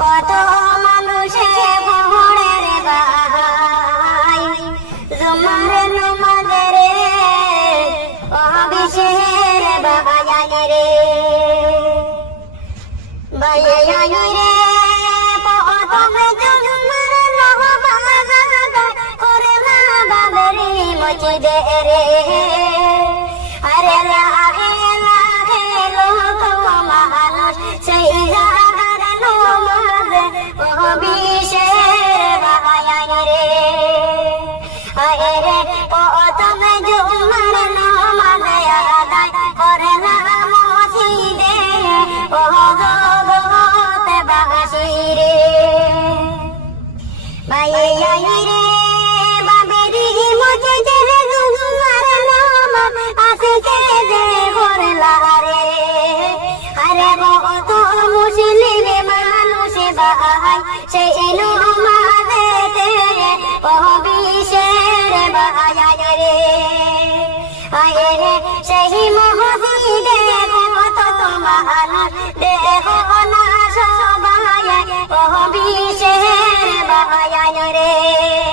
কত মানুষে পড়ে রে ভাই জুমার নামাজে রে অভিষের বাজানে রে বাজানে রে প্রথমে জুমার নামাজ করে না বাবরি মসজিদে রে আরে লাহে লাহে লোক মানুষ সেই জাগার নামাজে অভিষের বাজানে রে আরে রে প্রথমে জুমার নামাজে আদায় করে না মসজিদে ও জগতে বাসি রে বাজানে রে বাবরি মসজিদে জুমার নামাজ আসে যে করলা রে আরে কত মুসলিম মানুষ ভাই সেই নামাজেতে অভিষের বাজানে রে আরে রে সেই মসজিদে কত মানুষ দেখো না সবাই অভিষের বাজানে রে